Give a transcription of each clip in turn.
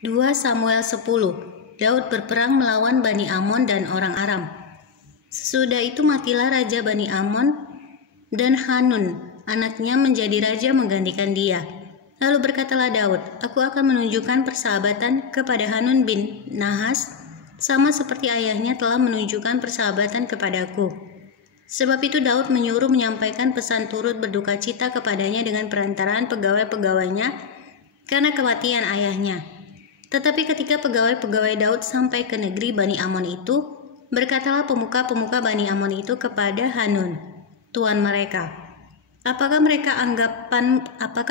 2 Samuel 10. Daud berperang melawan Bani Amon dan orang Aram. Sesudah itu matilah raja Bani Amon, dan Hanun anaknya menjadi raja menggantikan dia. Lalu berkatalah Daud, aku akan menunjukkan persahabatan kepada Hanun bin Nahas, sama seperti ayahnya telah menunjukkan persahabatan kepadaku. Sebab itu Daud menyuruh menyampaikan pesan turut berduka cita kepadanya dengan perantaraan pegawai-pegawainya karena kematian ayahnya. Tetapi ketika pegawai-pegawai Daud sampai ke negeri Bani Amon itu, berkatalah pemuka-pemuka Bani Amon itu kepada Hanun, tuan mereka, apakah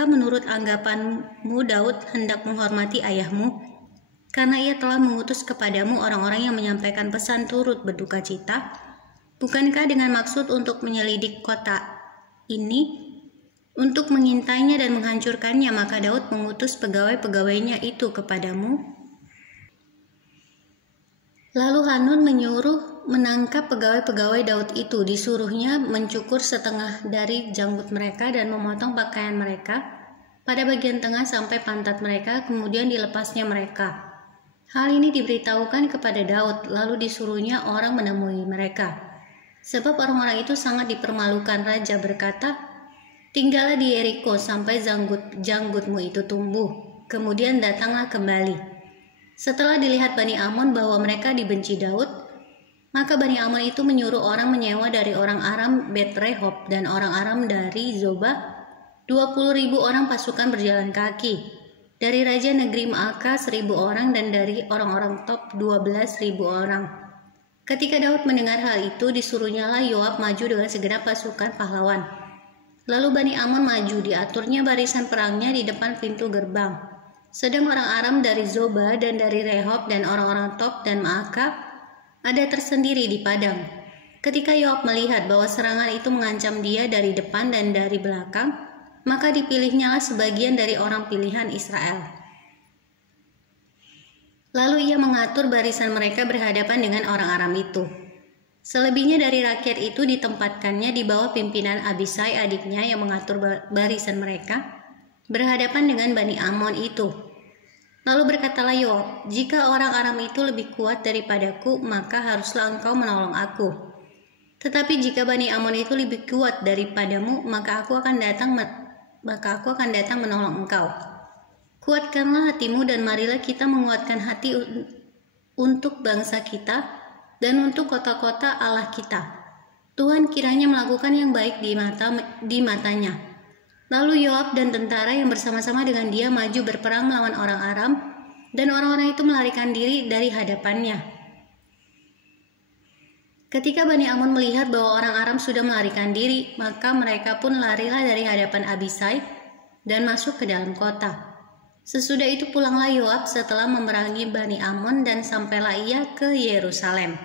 menurut anggapanmu Daud hendak menghormati ayahmu, karena ia telah mengutus kepadamu orang-orang yang menyampaikan pesan turut berduka cita? Bukankah dengan maksud untuk menyelidik kota ini, untuk mengintainya dan menghancurkannya, maka Daud mengutus pegawai-pegawainya itu kepadamu? Lalu Hanun menyuruh menangkap pegawai-pegawai Daud itu. Disuruhnya mencukur setengah dari janggut mereka dan memotong pakaian mereka pada bagian tengah sampai pantat mereka, kemudian dilepasnya mereka. Hal ini diberitahukan kepada Daud, lalu disuruhnya orang menemui mereka. Sebab orang-orang itu sangat dipermalukan. Raja berkata, tinggallah di Yeriko sampai janggutmu itu tumbuh, kemudian datanglah kembali. Setelah dilihat Bani Amon bahwa mereka dibenci Daud, maka Bani Amon itu menyuruh orang menyewa dari orang Aram Bet-Rehob dan orang Aram dari Zobah 20.000 orang pasukan berjalan kaki, dari raja negeri Maaka 1.000 orang, dan dari orang-orang Top 12.000 orang. Ketika Daud mendengar hal itu, disuruhnyalah Yoab maju dengan segenap pasukan pahlawan. Lalu Bani Amon maju, diaturnya barisan perangnya di depan pintu gerbang. Sedang orang Aram dari Zobah dan dari Rehob dan orang-orang Top dan Maaka ada tersendiri di padang. Ketika Yoab melihat bahwa serangan itu mengancam dia dari depan dan dari belakang, maka dipilihnyalah sebagian dari orang pilihan Israel. Lalu ia mengatur barisan mereka berhadapan dengan orang Aram itu. Selebihnya dari rakyat itu ditempatkannya di bawah pimpinan Abisai adiknya yang mengatur barisan mereka berhadapan dengan Bani Amon itu. Lalu berkatalah Yoab, jika orang Aram itu lebih kuat daripadaku, maka haruslah engkau menolong aku. Tetapi jika Bani Amon itu lebih kuat daripadamu, maka aku akan datang menolong engkau. Kuatkanlah hatimu dan marilah kita menguatkan hati untuk bangsa kita dan untuk kota-kota Allah kita. Tuhan kiranya melakukan yang baik di matanya. Lalu Yoab dan tentara yang bersama-sama dengan dia maju berperang melawan orang Aram, dan orang-orang itu melarikan diri dari hadapannya. Ketika Bani Amon melihat bahwa orang Aram sudah melarikan diri, maka mereka pun larilah dari hadapan Abisai dan masuk ke dalam kota. Sesudah itu pulanglah Yoab setelah memerangi Bani Amon dan sampailah ia ke Yerusalem.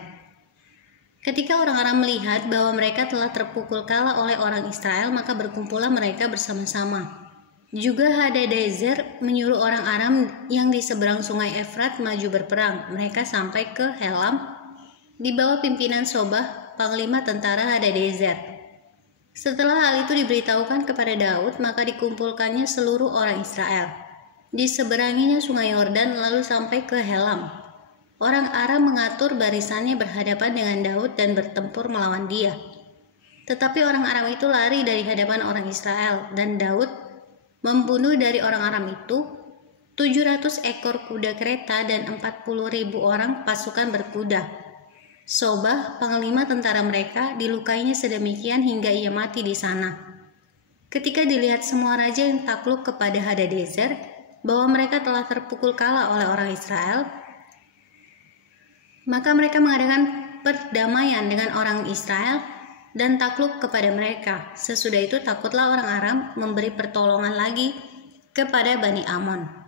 Ketika orang Aram melihat bahwa mereka telah terpukul kalah oleh orang Israel, maka berkumpullah mereka bersama-sama. Juga Hadadezer menyuruh orang Aram yang di seberang sungai Efrat maju berperang. Mereka sampai ke Helam di bawah pimpinan Sobah, panglima tentara Hadadezer. Setelah hal itu diberitahukan kepada Daud, maka dikumpulkannya seluruh orang Israel di seberanginya sungai Yordan, lalu sampai ke Helam. Orang Aram mengatur barisannya berhadapan dengan Daud dan bertempur melawan dia. Tetapi orang Aram itu lari dari hadapan orang Israel, dan Daud membunuh dari orang Aram itu 700 ekor kuda kereta dan 40.000 orang pasukan berkuda. Sobah, panglima tentara mereka, dilukainya sedemikian hingga ia mati di sana. Ketika dilihat semua raja yang takluk kepada Hadadezer bahwa mereka telah terpukul kalah oleh orang Israel, maka mereka mengadakan perdamaian dengan orang Israel dan takluk kepada mereka. Sesudah itu takutlah orang Aram memberi pertolongan lagi kepada Bani Amon.